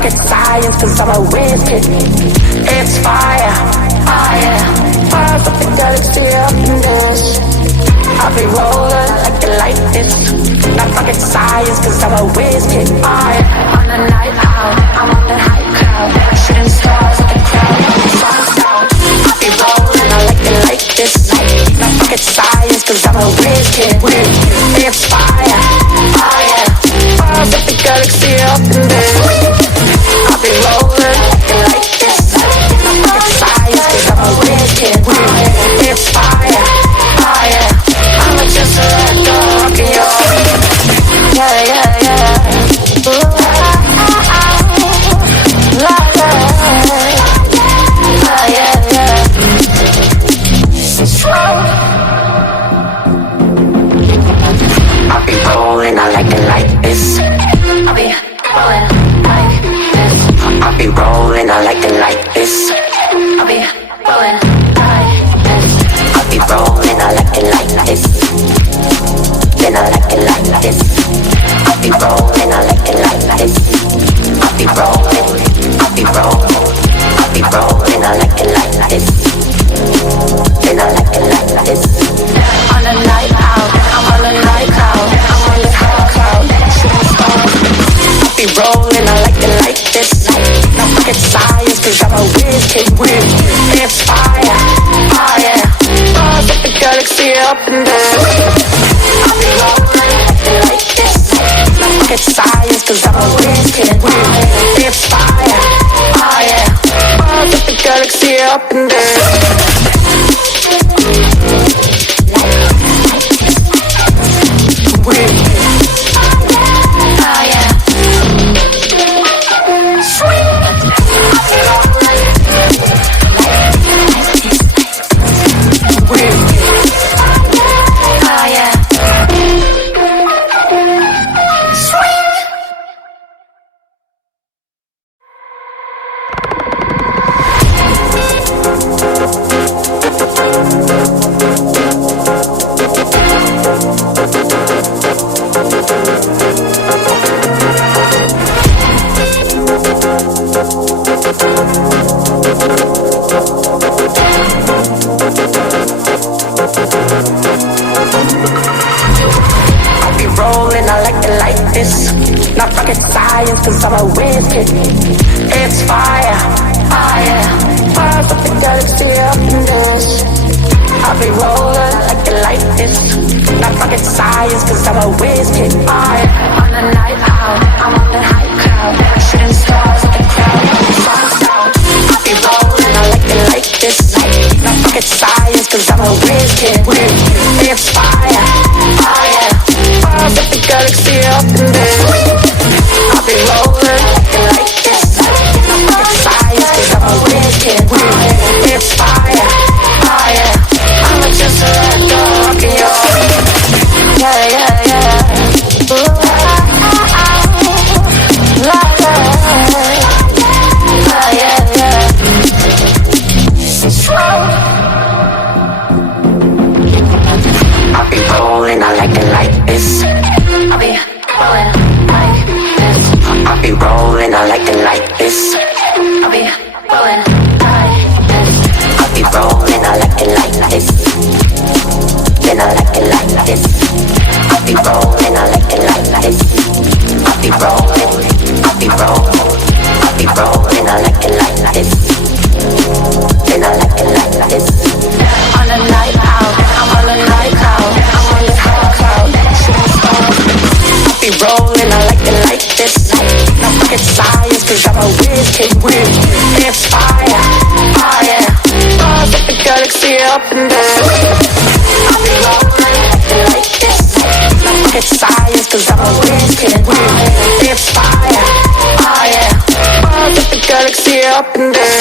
rocket science, cause I'm a whiz kid. It's fire, fire, fires up the galaxy up in this. I'll be rolling like it like this. Not rocket science, cause I'm a whiz kid. Fire, on the night out, I'm on the high cloud. Shooting stars at the crowd, sun's out. I'll be rolling, I like it like this. Not rocket science, cause I'm a whiz kid. It's fire, fire, fires up the galaxy up in this. I'll be rolling like this. Not rocket science, cause I'm a whiz kid. It's fire, fire. I'ma just let go, rockin' yo. Yeah, yeah, yeah. Ooh, la, la, yeah, yeah. I'll be rolling, I like it like this. I'll be rolling like this. I'll be rolling, I like it like this. I'll be rolling like this. I'll be rolling, I like it like this. Then I like it like this. I'll be rolling, I like it like this. I'll be rolling, I'll be rolling, I'll be rolling, I like it like this. Then I like it like this. On the night out, I'm on the night out, I'm on the high cloud, shooting stars. I'll be rolling, I like it like this. Not rocket science, cause I'm a whiz kid. It's fire, fire, fires up the galaxy up in there. I'll be rolling like this. Not rocket science, cause I'm a whiz kid. It's fire, fire, fires up the galaxy up in there. Not rocket science, cause I'm a whiz kid. It's fire, fire, fires up the galaxy up in this. I'll be rolling like it like this. Not rocket science, cause I'm a whiz kid. Fire, on the night out, I'm on the high cloud. Shooting stars at the crowd, sun's out. I'll be rolling, I like it like this. Not rocket science, cause I'm a whiz kid. It's fire, fire, fires up the galaxy up in this. I'll be rolling like this. Not rocket science, cause I'm a whiz kid. It's fire, fire. I'ma just let go, rockin' yo. Yeah, yeah, yeah. Ooh, la, la, yeah, yeah. I'll be rolling, I like it like this. I'll be rolling like this. I'll be rolling, I like it like this. I'll be rolling like this. I'll be rolling, I like it like this. Then I like it like this. I'll be rolling, I like it like this. I'll be rolling, I'll be rolling, I'll be rolling, I like it like this. Then I like it like this. On the night out, I'm on the night out, I'm on the high cloud, shooting stars. I'll be rolling, I like it like this. Not rocket science, cause I'm a whiz kid. It's fire, fire, fires up the galaxy up in there. I'll be rolling like this. Not rocket science, cause I'm a whiz kid. It's fire, fire, fires up the galaxy up in there.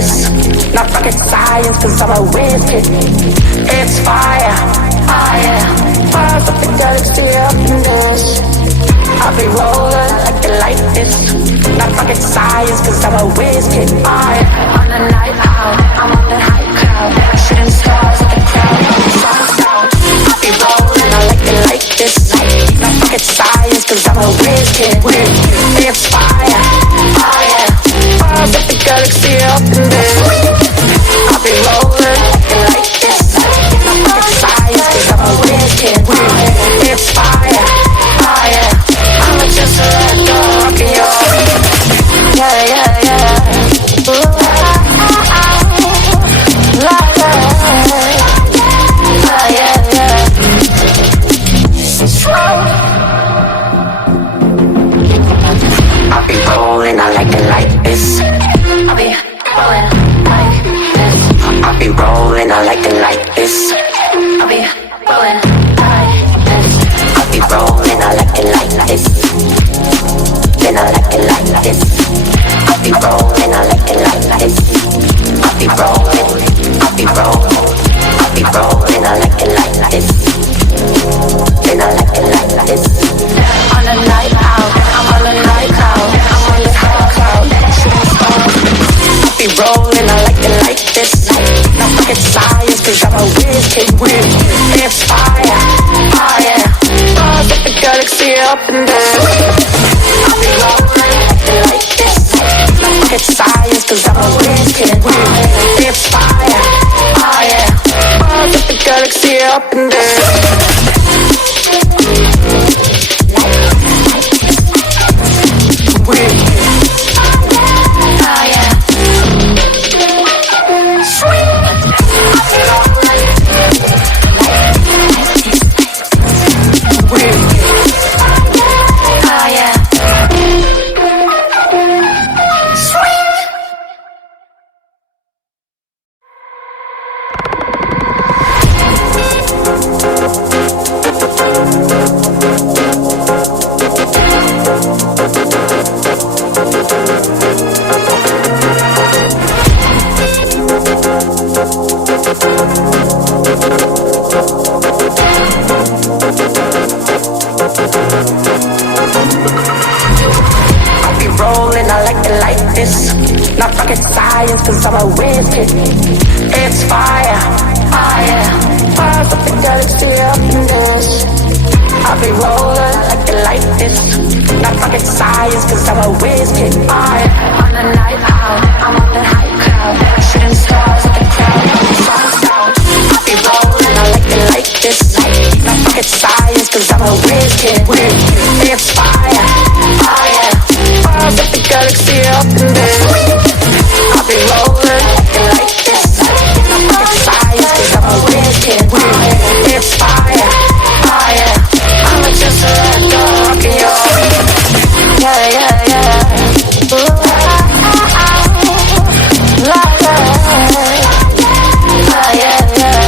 this. Not rocket science, cause I'm a whiz kid. It's fire, fire. Fires up the galaxy up in this. I'll be rolling like you like this. Not rocket science, cause I'm a whiz kid. Fire on the night out, I'm on the high cloud. Shooting stars at the crowd, I'll be rolling, I like this. Not rocket science, cause I'm a whiz kid. It's fire, fire. Fires up the galaxy up in this. I'll be rolling like this. Not rocket science, cause I'm a whiz kid. It's fire, fire. I'ma just let go, rockin' your. Yeah, yeah, yeah. Ooh, like that. Yeah, yeah. I'll be rolling, I like it like this. I'll be rolling like this. I'll be rolling, I like it like this. I'll be rolling like this. I'll be rolling, I like it like this. Then I like it like this. I'll be rolling, I like it like this. I'll be rolling, I'll be rolling. I'll be rolling, I like it like this. Then I like it like this. On a night out, I'm on a night out. I'm on the high cloud, shooting stars. I'll be rolling, I like it like this. Not rocket science, cause I'm a whiz kid. It's fire, fire. Stars up the galaxy up in there. I'll be rolling like this. Not rocket science, cause I'm a whiz kid. It's fire, fire. Stars up the galaxy up in there. Not rocket science, cause I'm a whiz kid. It's fire, fire. Fires up the galaxy up in this. I'll be rolling like you like this. Not rocket science, cause I'm a whiz kid. Fire on the night out, I'm on the high cloud. Shooting stars at the crowd, I'll be rolling, I like this. Not rocket science, cause I'm a whiz kid. It's fire, fire. Fires up the galaxy up in this. I'll be rolling like this. Not rocket science, cause I'm a whiz kid. It's fire, fire. I'ma just let go, rockin' your. Yeah, yeah, yeah. Ooh, like that. Yeah, yeah, yeah.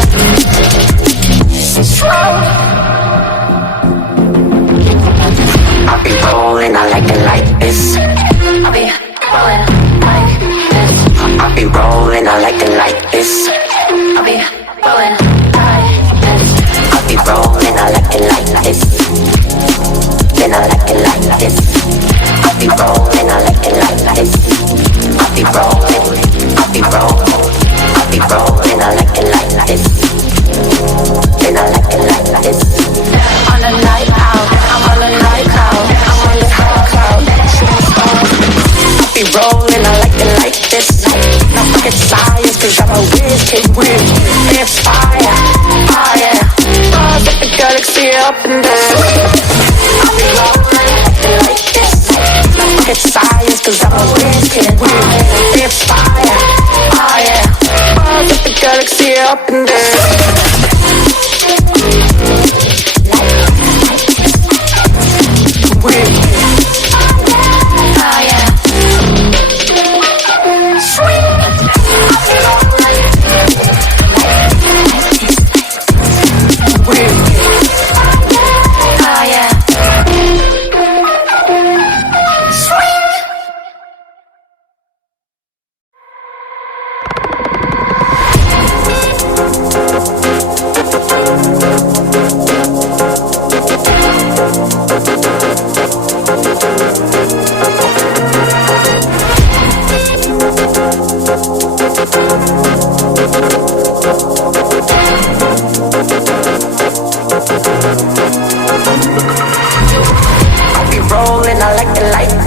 I'll be rolling, I like it like this. I'll be rolling like this. I'll be rolling, I like it like this. I'll be rolling like this. I'll be rolling, I like it like this. Then I like it like this. I'll be rolling, I like it like this. I'll be rolling, I'll be rolling. I'll be rolling, I like it like this. Then I like it like this. On a night out, I'm on a night out. I'm on the high cloud, shooting stars. I'll be rolling, I like it like this. Not rocket science, cause I'm a whiz kid. It's fire, fire. Stars up the galaxy up in there. I'll be rolling like this. Not rocket science, cause I'm a whiz kid. It's fire, fire. Stars up the galaxy up in there.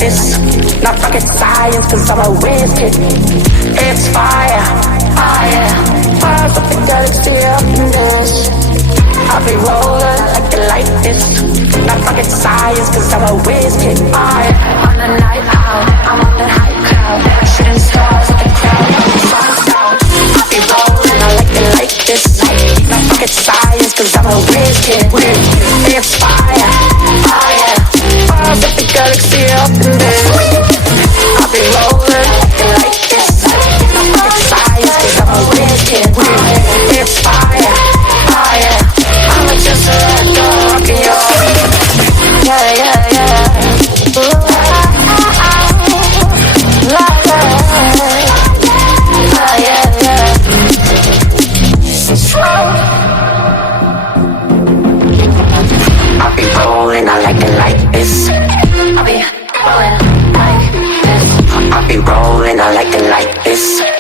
this. Not rocket science, cause I'm a whiz kid. It's fire, fire. Fires up the galaxy up in this. I'll be rolling like the light is. Not rocket science, cause I'm a whiz kid. Fire. On the night out, I'm on the high cloud. Shooting stars at the crowd, sun's out. I'll be rolling, I like it like this. Not rocket science, cause I'm a whiz kid. It's fire, fire. Fires up the galaxy up in this. I'll be rolling like this. Not rocket science, cause I'm a whiz kid. It's fire, fire. I'ma just let go, rockin' yo. Yeah, yeah, yeah. Ooh, yeah, yeah. I'll be rolling, I like it like this. I'll be rolling like this. I'll be rolling, I like it like this.